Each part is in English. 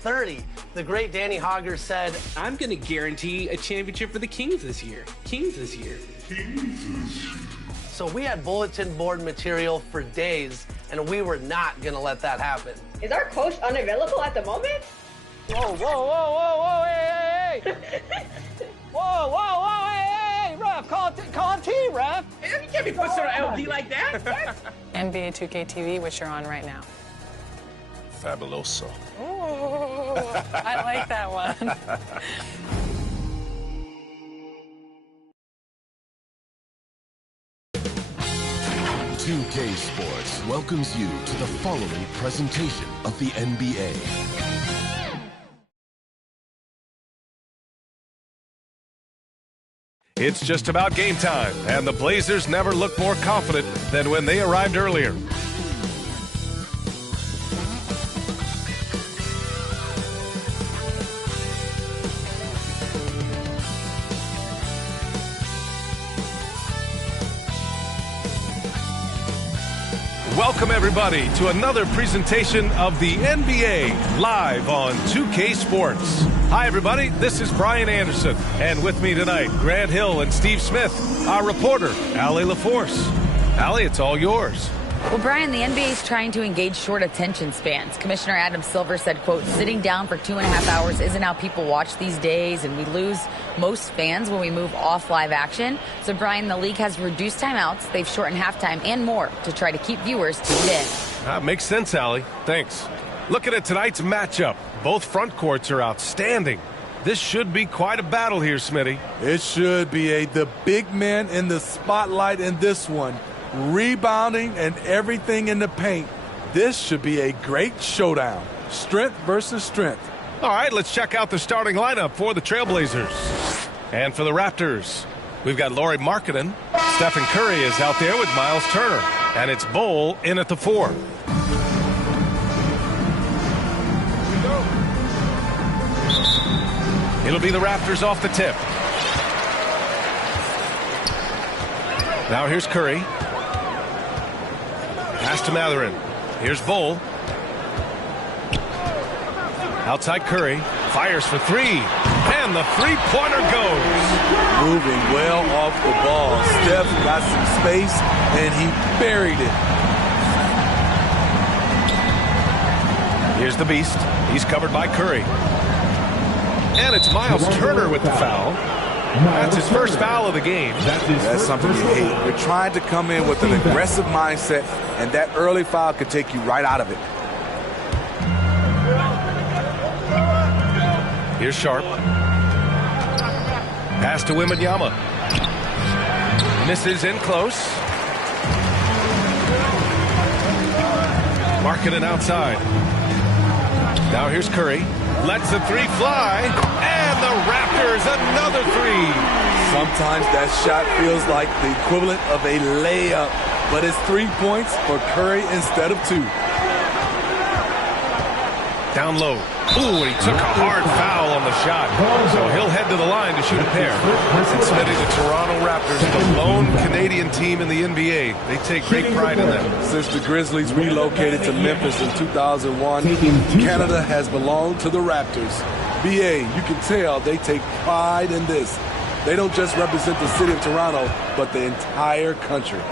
30. The great Danny Hogger said, I'm going to guarantee a championship for the Kings this year. Kings this year. So we had bulletin board material for days, and we were not going to let that happen. Is our coach unavailable at the moment? Whoa, whoa, whoa, whoa, whoa, hey, hey, hey. Whoa, whoa, whoa, hey, hey, ref, call T, ref. You can't be putting on LD like that. NBA 2K TV, which you're on right now. Fabuloso. Ooh, I like that one. .2K Sports welcomes you to the following presentation of the NBA. It's just about game time, and the Blazers never looked more confident than when they arrived earlier. Welcome, everybody, to another presentation of the NBA live on 2K Sports. Hi, everybody. This is Brian Anderson, and with me tonight, Grant Hill and Steve Smith, our reporter, Allie LaForce. Allie, it's all yours. Well, Brian, the NBA is trying to engage short attention spans. Commissioner Adam Silver said, quote, sitting down for 2.5 hours isn't how people watch these days, and we lose most fans when we move off live action. So, Brian, the league has reduced timeouts. They've shortened halftime and more to try to keep viewers tuned in. That makes sense, Allie. Thanks. Looking at tonight's matchup, both front courts are outstanding. This should be quite a battle here, Smitty. It should be the big men in the spotlight in this one. Rebounding and everything in the paint. This should be a great showdown. Strength versus strength. All right, let's check out the starting lineup for the Trailblazers. And for the Raptors, we've got Lauri Markkanen. Stephen Curry is out there with Miles Turner. And it's Bol in at the 4. It'll be the Raptors off the tip. Now here's Curry. Pass to Mathurin. Here's Bol. Outside Curry. Fires for 3. And the three-pointer goes. Moving well off the ball. Steph got some space, and he buried it. Here's the Beast. He's covered by Curry. And it's Miles Turner with the foul. That's his first foul of the game. That's something you hate. You're trying to come in with an aggressive mindset, and that early foul could take you right out of it. Here's Sharp. Pass to Wembanyama. Misses in close. Markkanen outside. Now here's Curry. Lets the 3 fly. And the Raptors another 3. Sometimes that shot feels like the equivalent of a layup, but it's 3 points for Curry instead of 2. Down low. Ooh, he took a hard foul on the shot. So he'll head to the line to shoot a pair. And Smitty, the Toronto Raptors, the lone Canadian team in the NBA. They take great pride in them. Since the Grizzlies relocated to Memphis in 2001, Canada has belonged to the Raptors. BA, you can tell they take pride in this. They don't just represent the city of Toronto, but the entire country.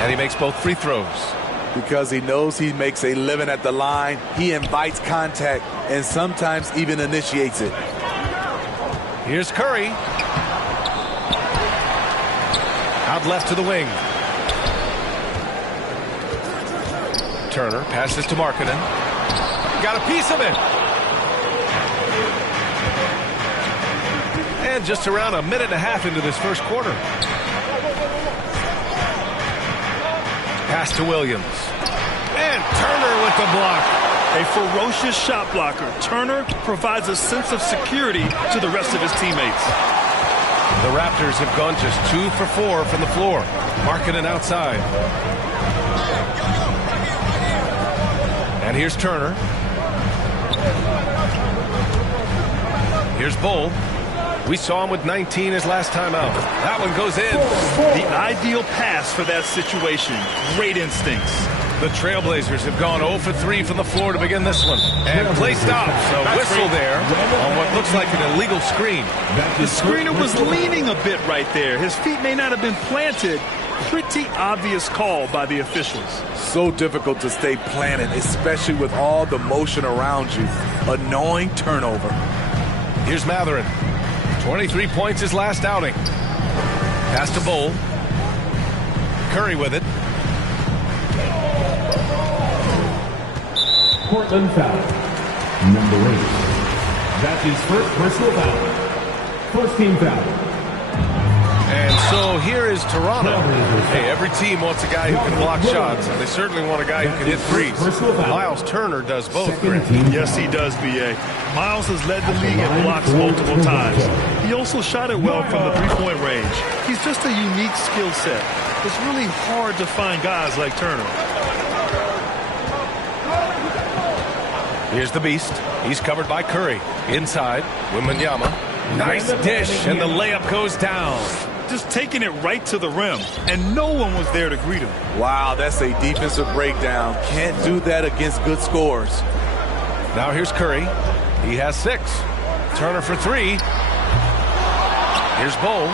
And he makes both free throws. Because he knows he makes a living at the line, he invites contact and sometimes even initiates it. Here's Curry. Out left to the wing. Turner passes to Markkanen. Got a piece of it. And just around a minute and a half into this first quarter. Pass to Williams. And Turner with the block. A ferocious shot blocker. Turner provides a sense of security to the rest of his teammates. The Raptors have gone just 2 for 4 from the floor. Markkanen outside. And here's Turner. Here's Bol. We saw him with 19 his last time out. That one goes in. The ideal pass for that situation. Great instincts. The Trailblazers have gone 0 for 3 from the floor to begin this one. And play stops. A whistle there on what looks like an illegal screen. The screener was leaning a bit right there. His feet may not have been planted. Pretty obvious call by the officials. So difficult to stay planted, especially with all the motion around you. Annoying turnover. Here's Matherin. 23 points his last outing. Pass to Bowl. Curry with it. Portland foul. Number 8. That's his first personal foul. First team foul. And so here is Toronto. Hey, every team wants a guy who can block shots, and they certainly want a guy who can hit threes. Miles Turner does both. Yes, he does, B.A. Miles has led the league in blocks multiple times. He also shot it well from the three-point range. He's just a unique skill set. It's really hard to find guys like Turner. Here's the Beast. He's covered by Curry. Inside, Wembanyama. Nice dish, and the layup goes down. Just taking it right to the rim, and no one was there to greet him. Wow, that's a defensive breakdown. Can't do that against good scores. Now here's Curry. He has 6. Turner for 3. Here's Bowl.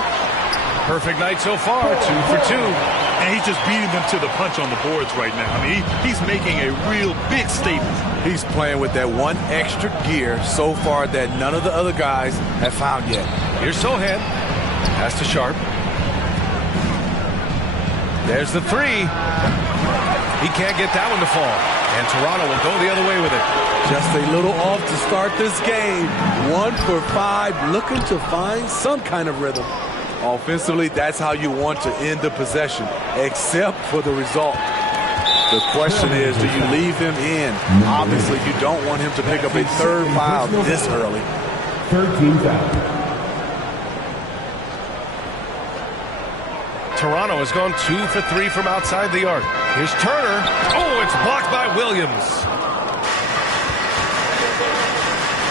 Perfect night so far, 2 for 2. And he's just beating them to the punch on the boards right now. I mean, he's making a real big statement. He's playing with that one extra gear so far that none of the other guys have found yet. Here's Sohan. Pass to Sharp. There's the 3. He can't get that one to fall. And Toronto will go the other way with it. Just a little off to start this game. 1 for 5, looking to find some kind of rhythm. Offensively, that's how you want to end the possession, except for the result. The question is, do you leave him in? Obviously, you don't want him to pick up a third foul this early. Third team foul. Toronto has gone 2 for 3 from outside the arc. Here's Turner. Oh, it's blocked by Williams.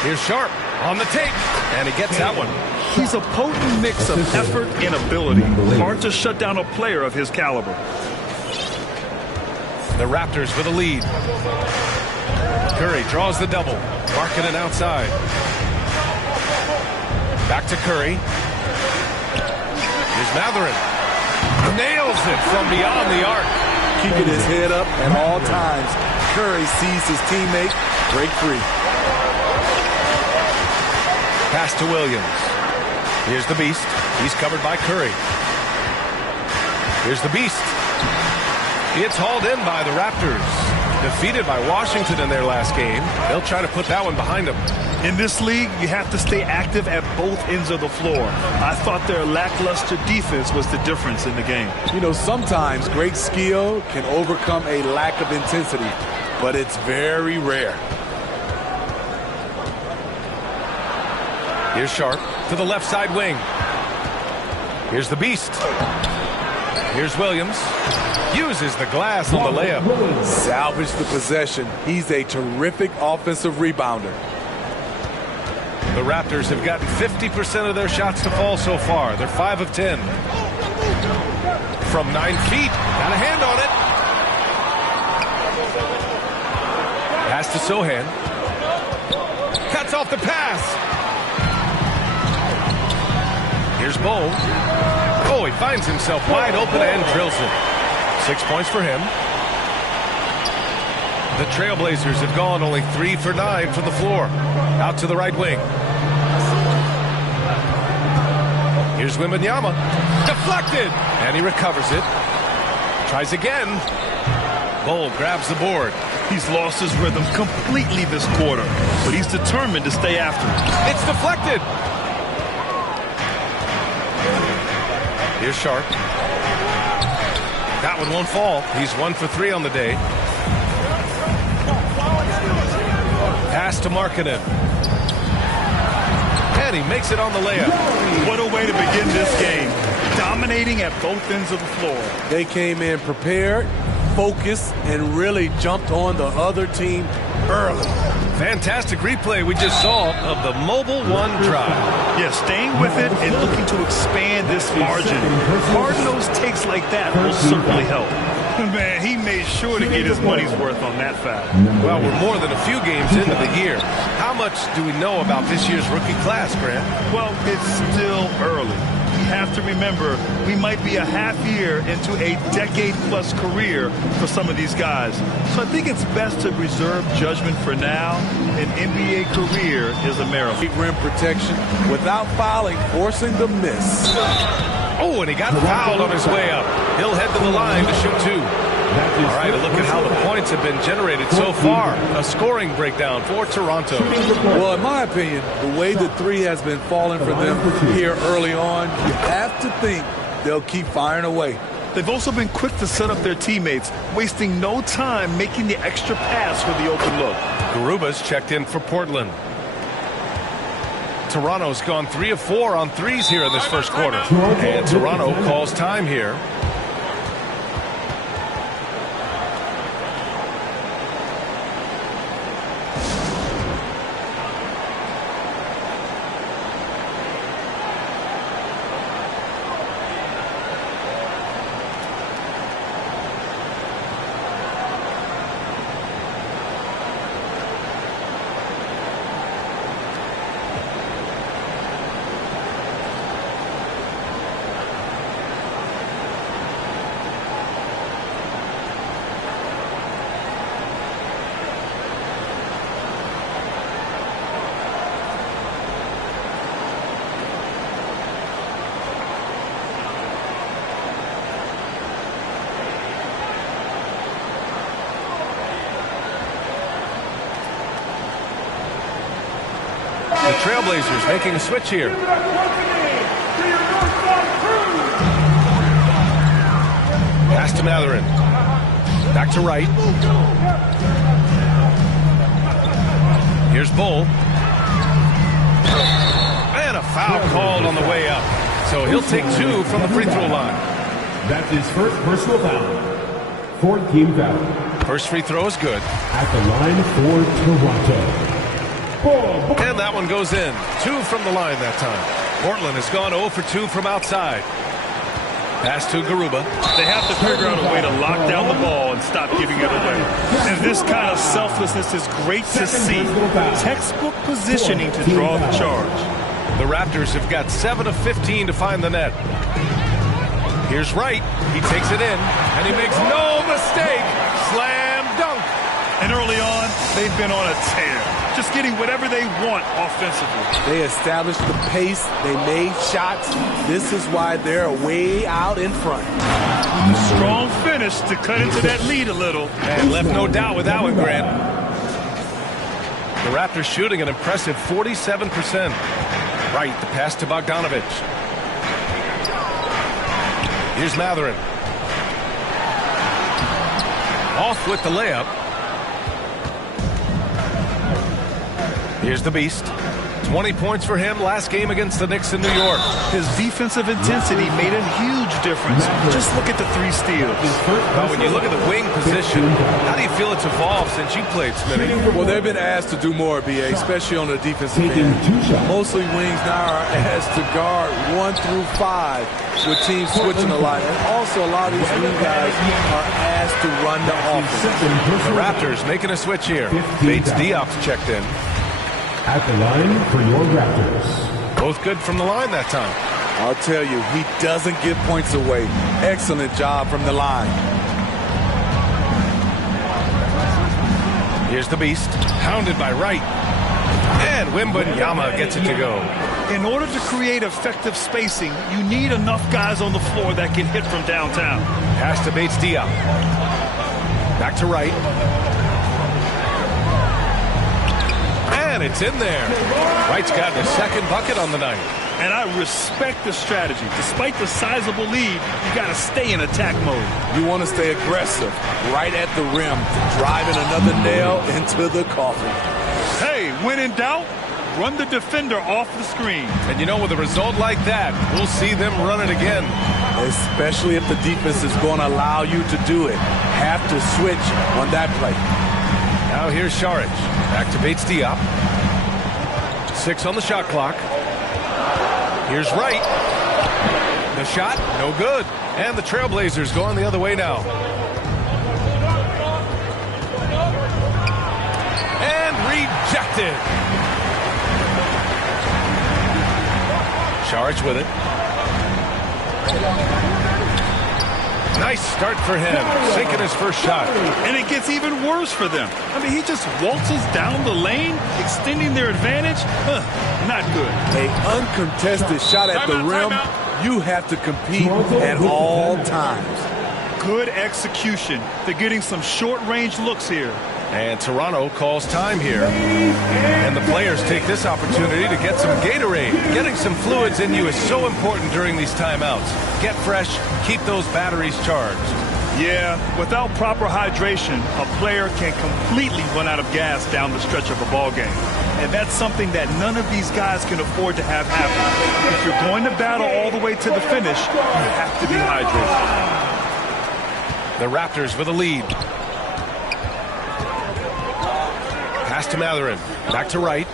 Here's Sharp on the tape, and he gets that one. He's a potent mix of effort and ability. Hard to shut down a player of his caliber. The Raptors with a lead. Curry draws the double. Markkanen outside. Back to Curry. Here's Matherin. Nails it from beyond the arc. Keeping his head up at all times. Curry sees his teammate break free. Pass to Williams. Here's the Beast. He's covered by Curry. Here's the Beast. It's hauled in by the Raptors. Defeated by Washington in their last game. They'll try to put that one behind them. In this league, you have to stay active at both ends of the floor. I thought their lackluster defense was the difference in the game. You know, sometimes great skill can overcome a lack of intensity, but it's very rare. Here's Sharp to the left side wing. Here's the Beast. Here's Williams. Uses the glass on the layup. Salvage the possession. He's a terrific offensive rebounder. The Raptors have gotten 50% of their shots to fall so far. They're 5 of 10. From 9 feet. Got a hand on it. Pass to Sohan. Cuts off the pass. Here's Bowl. Oh, he finds himself wide open and drills it. 6 points for him. The Trailblazers have gone only 3 for 9 from the floor. Out to the right wing. Here's Wembanyama. Deflected. And he recovers it. Tries again. Bowl grabs the board. He's lost his rhythm completely this quarter, but he's determined to stay after it. It's deflected. Here's Sharp. That one won't fall. He's 1 for 3 on the day. Pass to Markkanen. And he makes it on the layup. What a way to begin this game. Dominating at both ends of the floor. They came in prepared, focused and really jumped on the other team early. Fantastic replay we just saw of the Mobile One drive. Yeah, staying with it and looking to expand this margin. Hard-nosed takes like that will certainly help. Man, he made sure to get his money's worth on that foul. Well, we're more than a few games into the year. How much do we know about this year's rookie class, Grant? Well, it's still early. We have to remember we might be a half year into a decade-plus career for some of these guys. So I think it's best to reserve judgment for now. An NBA career is a marathon. Rim protection without fouling, forcing the miss. Oh, and he got fouled on his way up. He'll head to the line to shoot two. All right, a look at how the points have been generated so far. A scoring breakdown for Toronto. Well, in my opinion, the way the three has been falling for them here early on, you have to think they'll keep firing away. They've also been quick to set up their teammates, wasting no time making the extra pass for the open look. Garuba's checked in for Portland. Toronto's gone 3 of 4 on threes here in this first quarter. And Toronto calls time here. The Trailblazers making a switch here. Pass to Matherin. Back to Wright. Here's Bull. And a foul called on the way up. So he'll take 2 from the free throw line. That's his first personal foul. 4th team foul. First free throw is good. At the line for Toronto. And that one goes in. 2 from the line that time. Portland has gone 0 for 2 from outside. Pass to Garuba. They have to figure out a way to lock down the ball and stop giving it away. And this kind of selflessness is great to see. Textbook positioning to draw the charge. The Raptors have got 7 of 15 to find the net. Here's Wright. He takes it in, and he makes no mistake. Slam dunk. And early on, they've been on a tear. Just getting whatever they want offensively. They established the pace. They made shots. This is why they're way out in front. Strong finish to cut into that lead a little. And left no doubt with that one, Grant. The Raptors shooting an impressive 47%. Right, the pass to Bogdanovich. Here's Matherin. Off with the layup. Here's the Beast. 20 points for him last game against the Knicks in New York. His defensive intensity made a huge difference. Just look at the 3 steals. Well, when you look at the wing position, how do you feel it's evolved since you played, Smitty? Well, they've been asked to do more, B.A., especially on the defensive end. Mostly wings now are asked to guard 1 through 5 with teams switching a lot. And also a lot of these wing guys are asked to run the offense. The Raptors making a switch here. Bates Diop's checked in. At the line for your Raptors. Both good from the line that time. I'll tell you, he doesn't give points away. Excellent job from the line. Here's the Beast, hounded by Wright. And Wembanyama gets it to go. In order to create effective spacing, you need enough guys on the floor that can hit from downtown. Pass to Bates Diop. Back to Wright. And it's in there. Wright's gotten his second bucket on the night. And I respect the strategy. Despite the sizable lead, you got to stay in attack mode. You want to stay aggressive, right at the rim, driving another nail into the coffin. Hey, when in doubt, run the defender off the screen. And you know, with a result like that, we'll see them run it again. Especially if the defense is going to allow you to do it. have to switch on that play. Now here's Saric. Activates Diop. 6 on the shot clock. Here's Wright. The shot, no good. And the Trailblazers going the other way now. And rejected. Saric with it. Nice start for him, sinking his first shot. And it gets even worse for them. I mean, he just waltzes down the lane, extending their advantage. Not good. An uncontested shot at the rim. You have to compete at all times. Good execution. They're getting some short-range looks here. And Toronto calls time here. And the players take this opportunity to get some Gatorade. Getting some fluids in you is so important during these timeouts. Get fresh, keep those batteries charged. Yeah, without proper hydration, a player can completely run out of gas down the stretch of a ball game. And that's something that none of these guys can afford to have happen. If you're going to battle all the way to the finish, you have to be hydrated. The Raptors with a lead. Pass to Matherin. Back to Wright.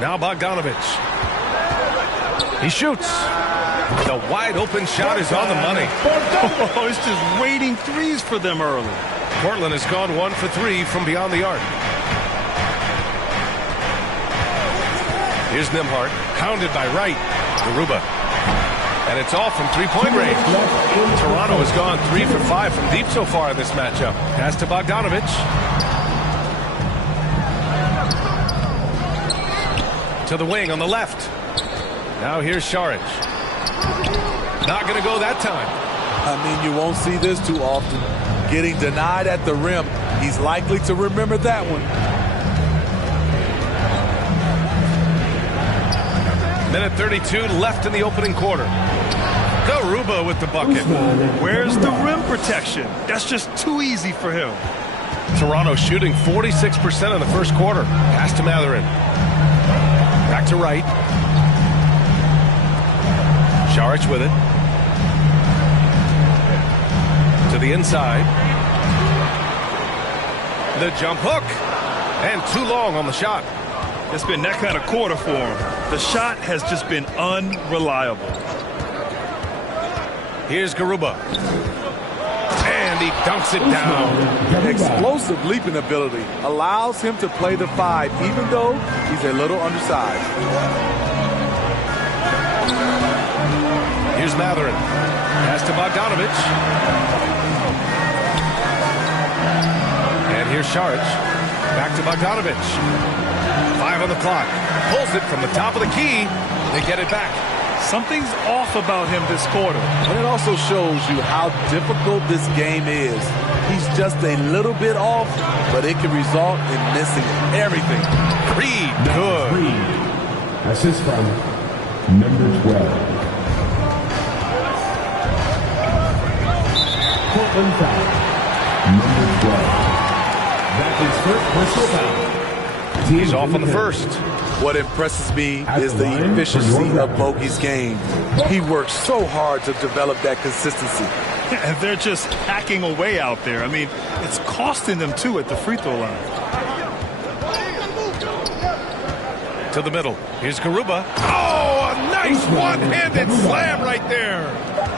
Now Bogdanovich. He shoots. The wide open shot is on the money. Oh, it's just waiting threes for them early. Portland has gone 1 for 3 from beyond the arc. Here's Nembhard, hounded by Wright. Garuba. And it's all from three-point range. Toronto has gone 3 for 5 from deep so far in this matchup. Pass to Bogdanovich. To the wing on the left. Now here's Saric. Not going to go that time. I mean, you won't see this too often. Getting denied at the rim. He's likely to remember that one. Minute 32 left in the opening quarter. Garuba with the bucket. Where's the rim protection? That's just too easy for him. Toronto shooting 46% in the first quarter. Pass to Matherin. Back to Wright. Saric with it. To the inside. The jump hook. And too long on the shot. It's been that kind of quarter for him. The shot has just been unreliable. Here's Garuba. And he dunks it down. Explosive leaping ability allows him to play the 5, even though he's a little undersized. Here's Matherin. Pass to Bogdanovich. And here's Saric. Back to Bogdanovich. 5 on the clock. Pulls it from the top of the key. They get it back. Something's off about him this quarter. And it also shows you how difficult this game is. He's just a little bit off, but it can result in missing everything. Reed, good. Reed. Assist from number 12. Portland foul. Number 12. That is first personal foul. He's off on the first. What impresses me is the efficiency of Bogey's game. He works so hard to develop that consistency. And they're just hacking away out there. I mean, it's costing them too at the free throw line. To the middle. Here's Garuba. Oh, a nice one-handed slam right there.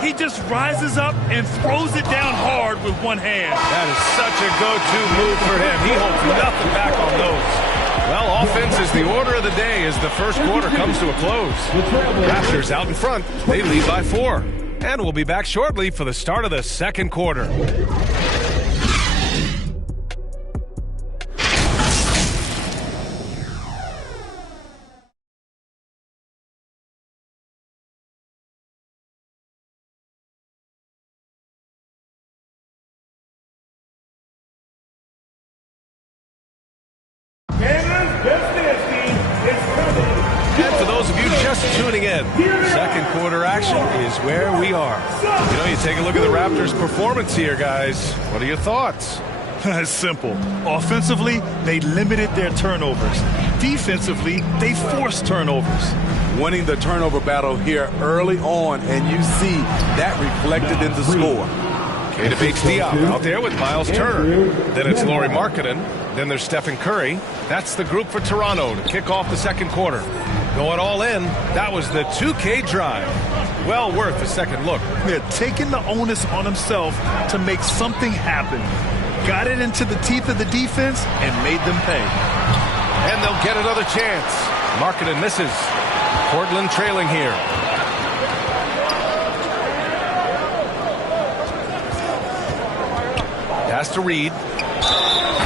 He just rises up and throws it down hard with one hand. That is such a go-to move for him. He holds nothing back on those. Well, offense is the order of the day as the first quarter comes to a close. Raptors out in front. They lead by 4. And we'll be back shortly for the start of the second quarter. And for those of you just tuning in, second quarter action is where we are. You know, you take a look at the Raptors' performance here, guys. What are your thoughts? It's simple. Offensively, they limited their turnovers. Defensively, they forced turnovers. winning the turnover battle here early on, and you see that reflected in the score. Kata Bates-Diop out there with Miles Turner. Then it's Lauri Markkanen. Then there's Stephen Curry. That's the group for Toronto to kick off the second quarter. Going all in, that was the 2K drive. Well worth a second look. Yeah, taking the onus on himself to make something happen. Got it into the teeth of the defense and made them pay. And they'll get another chance. Markkanen misses. Portland trailing here. Pass to Reed.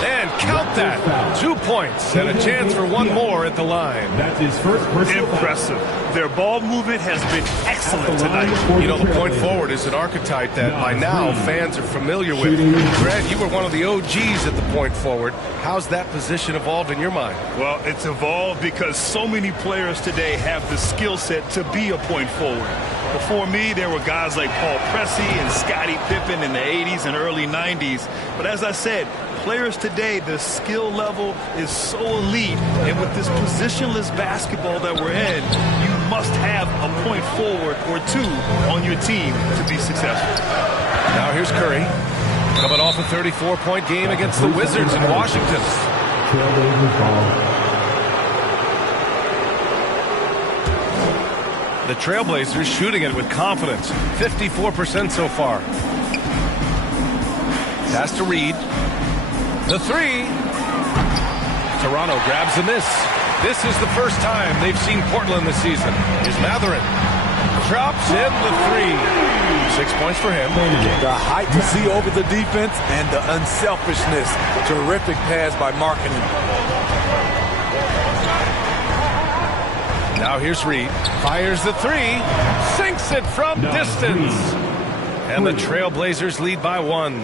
And count that. 2 points and a chance for one more at the line. That's his first personal impressive. Their ball movement has been excellent tonight. You know, the point forward is an archetype that by now fans are familiar with. Grant, you were one of the OGs at the point forward. How's that position evolved in your mind? Well, it's evolved because so many players today have the skill set to be a point forward. Before me, there were guys like Paul Pressey and Scottie Pippen in the 80s and early 90s. But as I said, players today, the skill level is so elite. And with this positionless basketball that we're in, you must have a point forward or two on your team to be successful. Now here's Curry, coming off a 34-point game against the Wizards in Washington. The Trailblazers shooting it with confidence, 54% so far. Pass to Reed. The three. Toronto grabs the miss. This is the first time they've seen Portland this season. Here's Mathurin. Drops in the three. 6 points for him. The height to see over the defense and the unselfishness. Terrific pass by Markkanen. Now here's Reed. Fires the three. Sinks it from distance. And the Trailblazers lead by 1.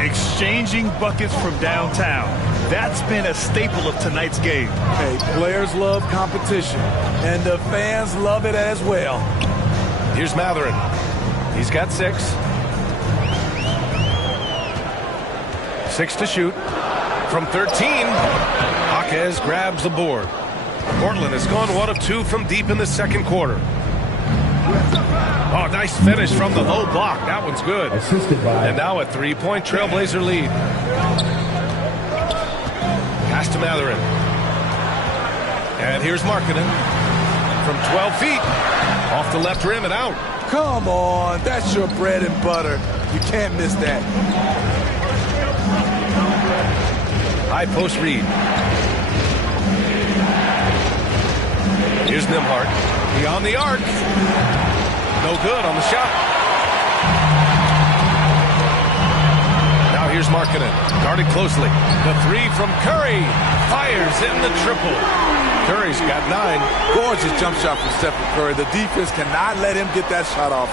Exchanging buckets from downtown. That's been a staple of tonight's game. Hey, players love competition, and the fans love it as well. Here's Mathurin. He's got 6. 6 to shoot. From 13, Jaquez grabs the board. Portland has gone 1 of 2 from deep in the second quarter. Oh, nice finish from the low block. That one's good. And now a 3-point Trailblazer lead. Pass to Mathurin. And here's Markkanen. From 12 feet. Off the left rim and out. Come on. That's your bread and butter. You can't miss that. High post Reed. Here's Nembhard. Beyond the arc. No good on the shot. Now here's Markkanen. Guarded closely. The three from Curry. Fires in the triple. Curry's got 9. Gorgeous jump shot from Stephen Curry. The defense cannot let him get that shot off.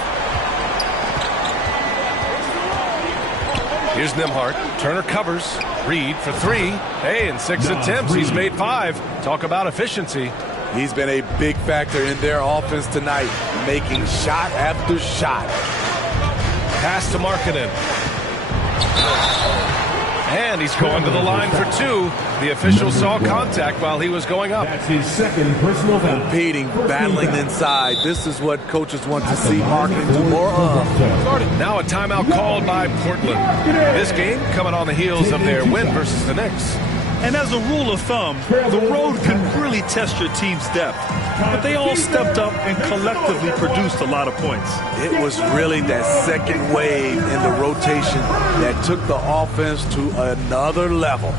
Here's Nembhard. Turner covers. Reed for 3. Hey, in 6 attempts, he's made 5. Talk about efficiency. He's been a big factor in their offense tonight, making shot after shot. Pass to Markkanen. And he's going to the line for 2. The official saw contact while he was going up. That's his second personal foul. Competing, battling inside. This is what coaches want to see Markkanen do more of. Now a timeout called by Portland. This game coming on the heels of their win versus the Knicks. And as a rule of thumb, the road can really test your team's depth. But they all stepped up and collectively produced a lot of points. It was really that second wave in the rotation that took the offense to another level.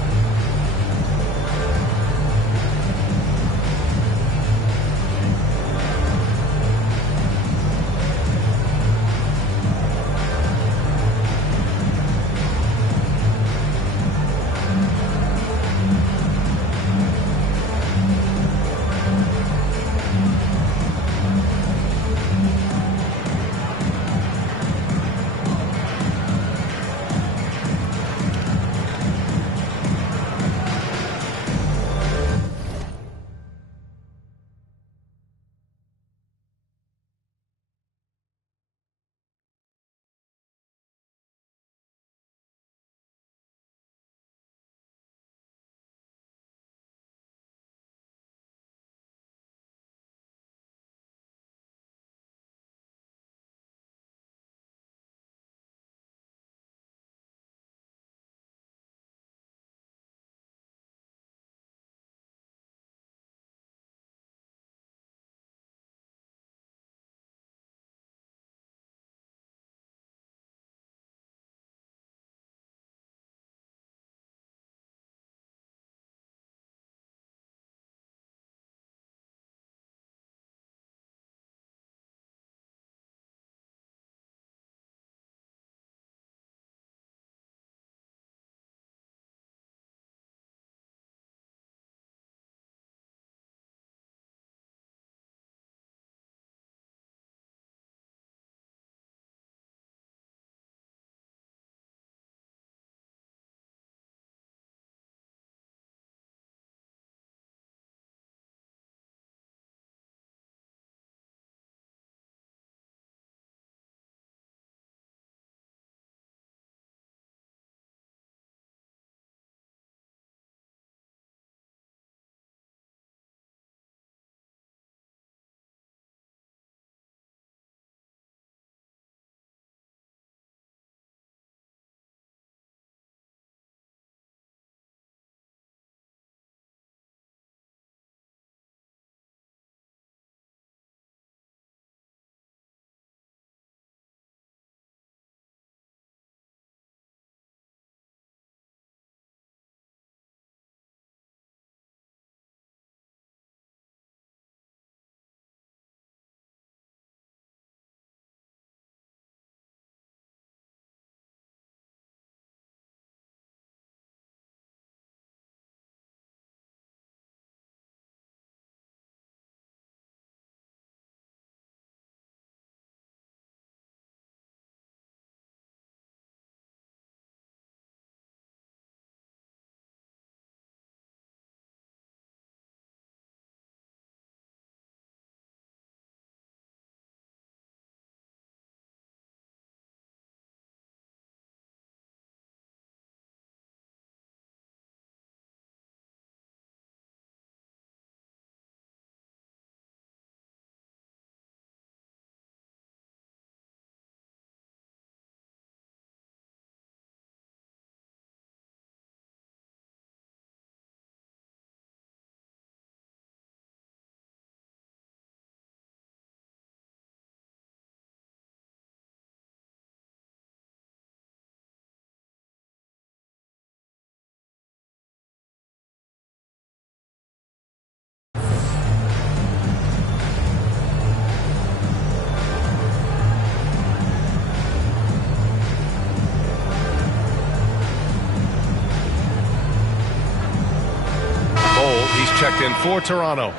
checked in for Toronto.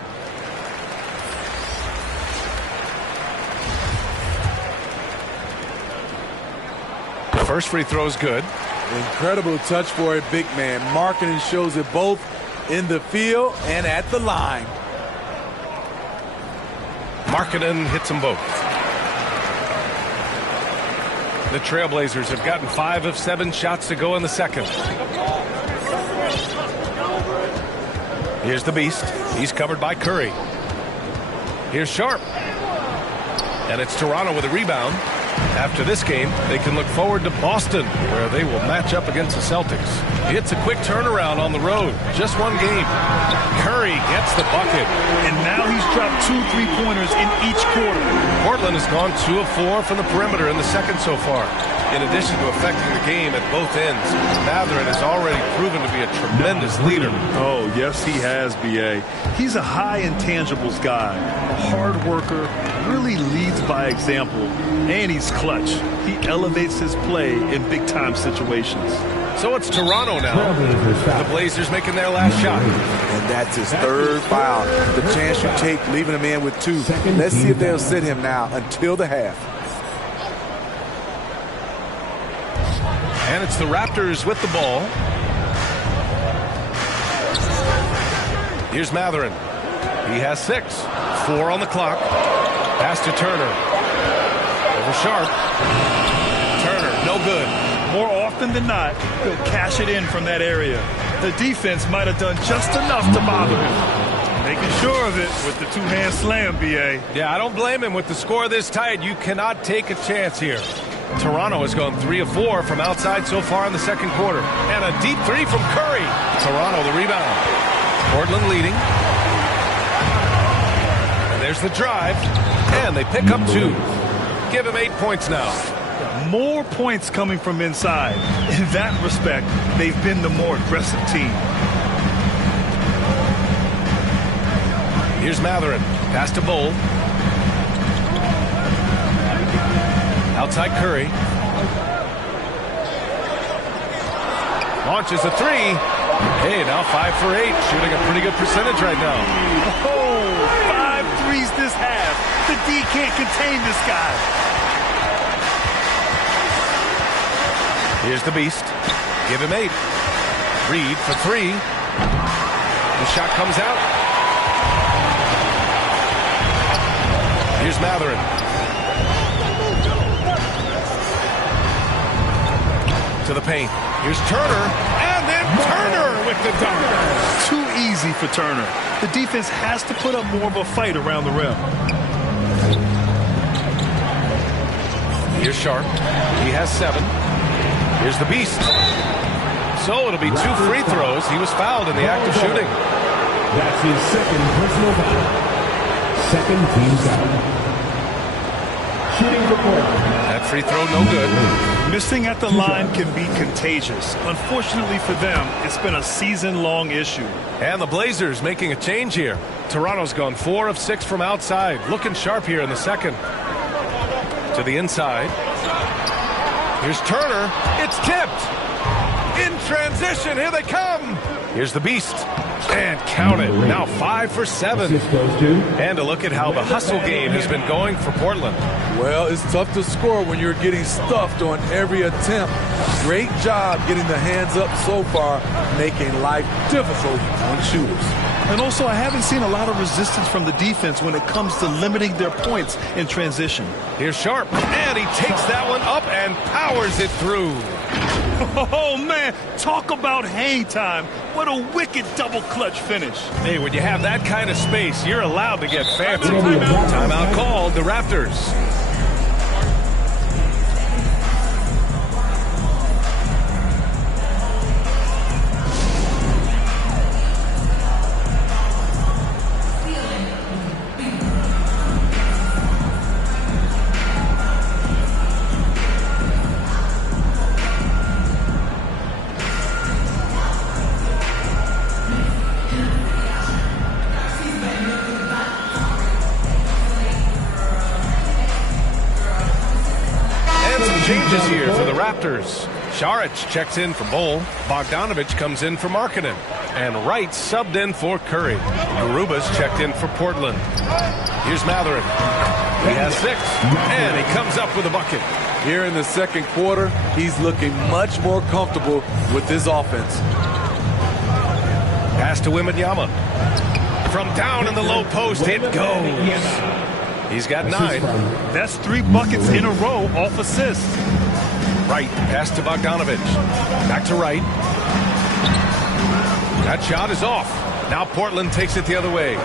The first free throw is good. Incredible touch for a big man. Marketing shows it both in the field and at the line. Markkanen hits them both. The Trailblazers have gotten 5 of 7 shots to go in the second. Here's the Beast. He's covered by Curry. Here's Sharp. And it's Toronto with a rebound. After this game, they can look forward to Boston, where they will match up against the Celtics. It's a quick turnaround on the road. Just one game. Curry gets the bucket. And now he's dropped 2 3-pointers in each quarter. Portland has gone 2 of 4 from the perimeter in the second so far. In addition to affecting the game at both ends, Mathurin has already proven to be a tremendous leader. Oh, yes, he has, B.A. He's a high intangibles guy, a hard worker, really leads by example, and he's clutch. He elevates his play in big-time situations. So it's Toronto now. The Blazers making their last shot. And that's his third foul. The chance you take leaving him in with 2. Let's see if they'll sit him now until the half. And it's the Raptors with the ball. Here's Mathurin. He has 6. 4 on the clock. Pass to Turner. Over Sharp. Turner, no good. More often than not, he'll cash it in from that area. The defense might have done just enough to bother him. Making sure of it with the 2-hand slam, B.A. Yeah, I don't blame him. With the score this tight, you cannot take a chance here. Toronto has gone 3 of 4 from outside so far in the second quarter. And a deep 3 from Curry. Toronto the rebound. Portland leading. And there's the drive. And they pick up 2. Give him 8 points now. More points coming from inside. In that respect, they've been the more aggressive team. Here's Mathurin. Pass to Bull. Outside Curry. Launches a 3. Hey, now 5 for 8. Shooting a pretty good percentage right now. Oh, 5 threes this half. The D can't contain this guy. Here's the Beast. Give him 8. Reed for 3. The shot comes out. Here's Mathurin. To the paint. Here's Turner. And then Turner with the dunk. Too easy for Turner. The defense has to put up more of a fight around the rim. Here's Sharp. He has 7. Here's the Beast. So it'll be 2 free throws. He was fouled in the act of shooting. That's his second personal foul. Second team foul. Shooting for Portland. That free throw no good. Missing at the line can be contagious. Unfortunately for them, it's been a season-long issue. And the Blazers making a change here. Toronto's gone 4 of 6 from outside. Looking sharp here in the second. To the inside. Here's Turner. It's tipped. In transition. Here they come. Here's the Beast. And count it. Now 5 for 7. And a look at how the hustle game has been going for Portland. Well, it's tough to score when you're getting stuffed on every attempt. Great job getting the hands up so far, making life difficult on shooters. And also, I haven't seen a lot of resistance from the defense when it comes to limiting their points in transition. Here's Sharp. And he takes that one up and powers it through. Oh, man, talk about hang time. What a wicked double clutch finish. Hey, when you have that kind of space, you're allowed to get fancy. Timeout called, the Raptors. Changes here for the Raptors. Šarić checks in for Bowl. Bogdanovich comes in for Markkanen. And Wright subbed in for Curry. Garuba's checked in for Portland. Here's Mathurin. He has 6. And he comes up with a bucket. Here in the second quarter, he's looking much more comfortable with his offense. Pass to Wembanyama. From down in the low post, it goes. He's got 9. That's 3 buckets in a row off assists. Wright, pass to Bogdanovich. Back to Wright. That shot is off. Now Portland takes it the other way.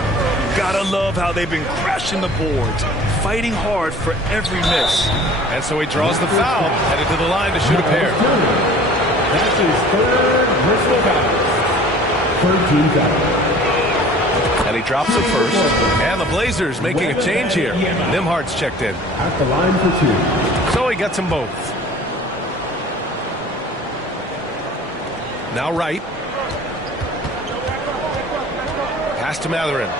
Gotta love how they've been crashing the boards, fighting hard for every miss. And so he draws the foul, headed to the line to shoot a pair. That's his 3rd personal foul. 13 foul. And he drops it first. And the Blazers making a change here. Nembhard's checked in. At the line for 2. So he gets them both. Now Wright. Pass to Mathurin.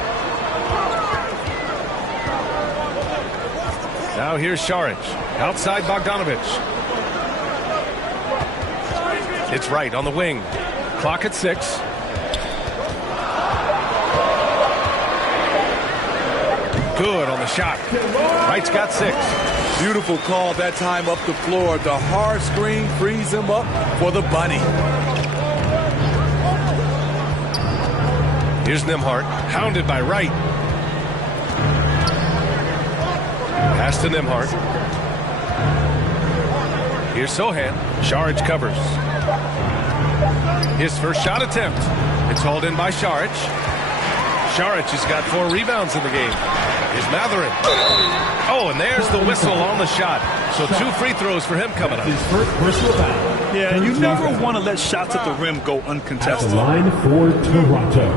Now here's Šarić. Outside Bogdanovich. It's Wright on the wing. Clock at 6. Good on the shot. Wright's got 6. Beautiful call that time up the floor. The hard screen frees him up for the bunny. Here's Nembhard, hounded by Wright. Pass to Nembhard. Here's Sochan. Šarić covers. His first shot attempt. It's hauled in by Šarić. Šarić has got 4 rebounds in the game. Here's Mathurin. Oh, and there's the whistle on the shot. So 2 free throws for him coming up. His first personal foul. Yeah, you never want to let shots at the rim go uncontested. At the line for Toronto.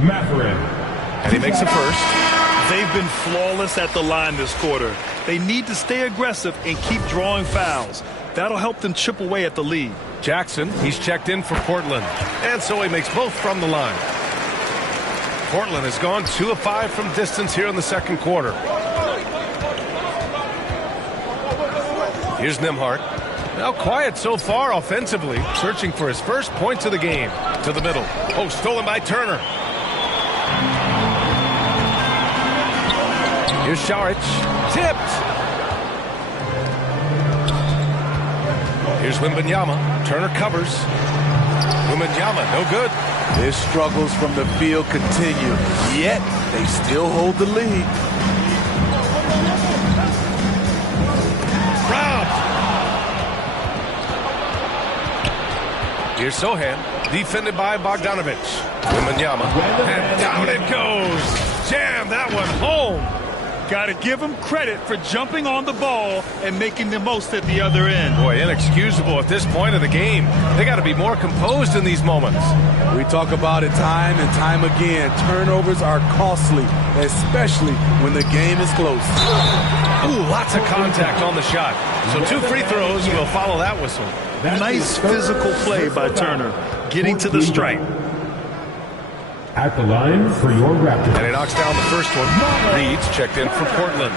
Mathurin. And he makes the first. They've been flawless at the line this quarter. They need to stay aggressive and keep drawing fouls. That'll help them chip away at the lead. Jackson, he's checked in for Portland. And so he makes both from the line. Portland has gone 2 of 5 from distance here in the second quarter. Here's Nembhard. Now quiet so far offensively, searching for his first points of the game. To the middle. Oh, stolen by Turner. Here's Šarić. Tipped. Here's Wembanyama. Turner covers. Wembanyama, no good. His struggles from the field continue, yet they still hold the lead. Robbed. Here's Sochan, defended by Bogdanovich. Wembanyama, and down it goes. Jam that one home. Got to give him credit for jumping on the ball and making the most at the other end. Boy, inexcusable at this point of the game. They got to be more composed in these moments. We talk about it time and time again. Turnovers are costly, especially when the game is close. Ooh, lots of contact on the shot. So 2 free throws will follow that whistle. Nice physical play by Turner, getting to the stripe. At the line for your Raptors. And he knocks down the first one. Reed's checked in for Portland.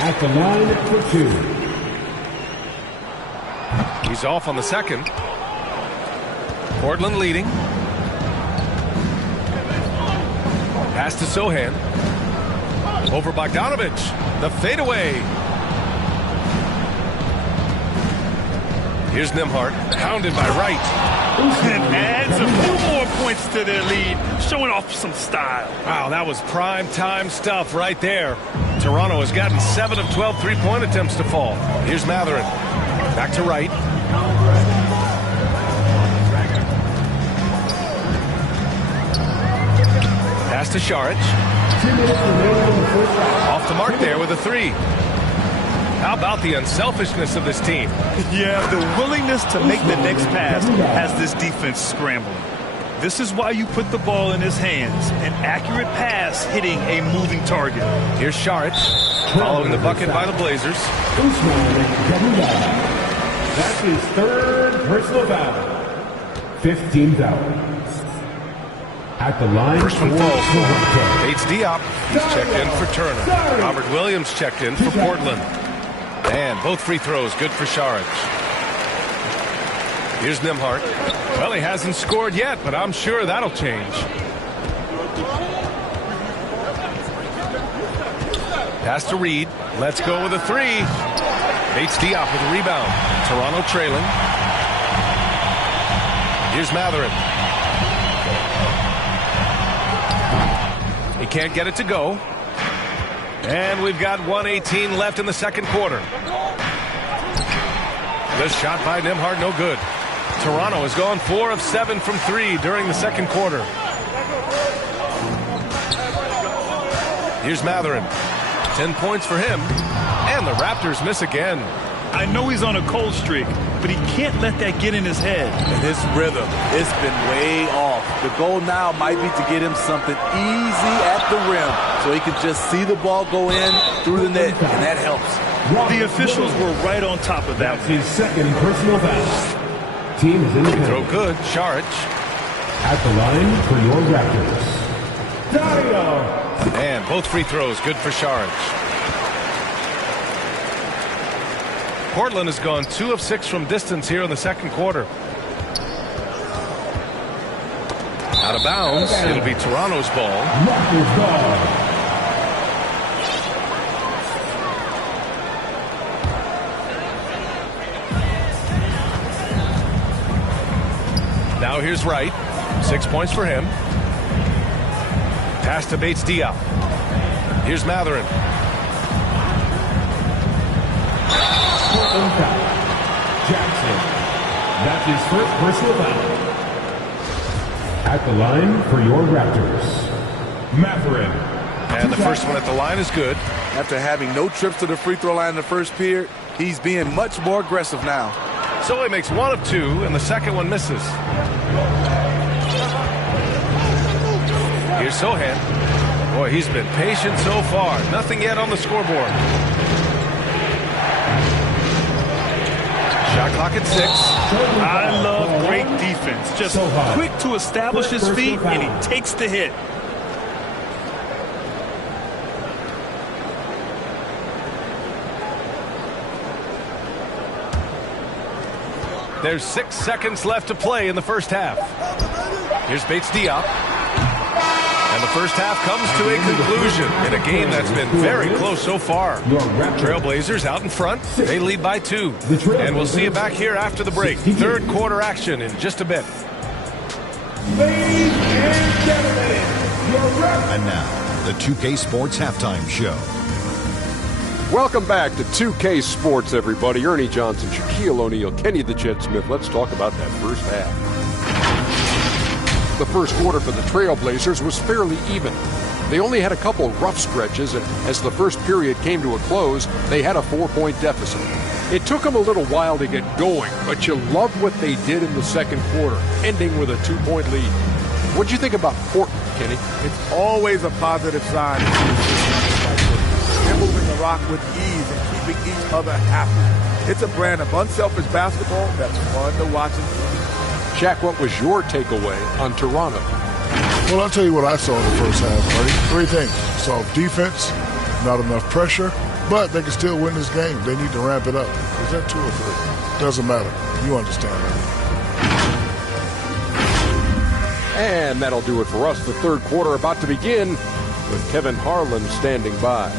At the line for 2. He's off on the second. Portland leading. Pass to Sochan. Over Bogdanovich. The fadeaway. Here's Nembhard, hounded by Wright. And adds a few more points to their lead, showing off some style. Wow, that was prime time stuff right there. Toronto has gotten 7 of 12 three-point attempts to fall. Here's Mathurin. Back to Wright. Pass to Šarić. Off the mark there with a 3. How about the unselfishness of this team? Yeah, the willingness to make the next pass has this defense scrambling. This is why you put the ball in his hands. An accurate pass hitting a moving target. Here's Šarić, following the bucket by the Blazers. That's his 3rd personal foul. 15 fouls. At the line. First one falls for Bates Diop. He's checked in for Turner. Robert Williams checked in for Portland. And both free throws good for Šarić. Here's Nimhart. Well, he hasn't scored yet, but I'm sure that'll change. Pass to Reed. Let's go with a three. Bates Diop with a rebound. Toronto trailing. Here's Matherin. He can't get it to go. And we've got 1:18 left in the second quarter. The shot by Nimhart, no good. Toronto has gone 4 of 7 from 3 during the second quarter. Here's Matherin. 10 points for him. And the Raptors miss again. I know he's on a cold streak, but he can't let that get in his head. And his rhythm, it's been way off. The goal now might be to get him something easy at the rim so he can just see the ball go in through the net, and that helps. The officials were right on top of that. That's his second personal foul. Team is in the penalty. Throw good. Šarić. At the line for your Raptors, Dario. And both free throws good for Šarić. Portland has gone 2 of 6 from distance here in the second quarter. Out of bounds. It'll be Toronto's ball. Raptors ball. Now here's Wright. 6 points for him. Pass to Bates Diop. Here's Matherin. Portland foul. Jackson. That's his first personal foul. At the line for your Raptors, Matherin. And the first one at the line is good. After having no trips to the free throw line in the first period, he's being much more aggressive now. So he makes 1 of 2, and the second one misses. Here's Sohan. Boy, he's been patient so far. Nothing yet on the scoreboard. Shot clock at 6. I love great defense. Just quick to establish his feet, and he takes the hit. There's 6 seconds left to play in the first half. Here's Bates Diop. And the first half comes to a conclusion in a game that's been very close so far. Trailblazers out in front. They lead by 2. And we'll see you back here after the break. Third quarter action in just a bit. Ladies and gentlemen, and now, the 2K Sports Halftime Show. Welcome back to 2K Sports, everybody. Ernie Johnson, Shaquille O'Neal, Kenny the Jet Smith. Let's talk about that first half. The first quarter for the Trailblazers was fairly even. They only had a couple rough stretches, and as the first period came to a close, they had a 4-point deficit. It took them a little while to get going, but you love what they did in the second quarter, ending with a 2-point lead. What'd you think about Portland, Kenny? It's always a positive sign to see they're moving the rock with ease and keeping each other happy. It's a brand of unselfish basketball that's fun to watch and see. Shaq, what was your takeaway on Toronto? Well, I'll tell you what I saw in the first half, buddy. 3 things. Soft defense, not enough pressure, but they can still win this game. They need to ramp it up. Is that 2 or 3? Doesn't matter. You understand that. And that'll do it for us. The third quarter about to begin with Kevin Harlan standing by.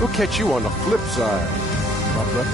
We'll catch you on the flip side, my brother.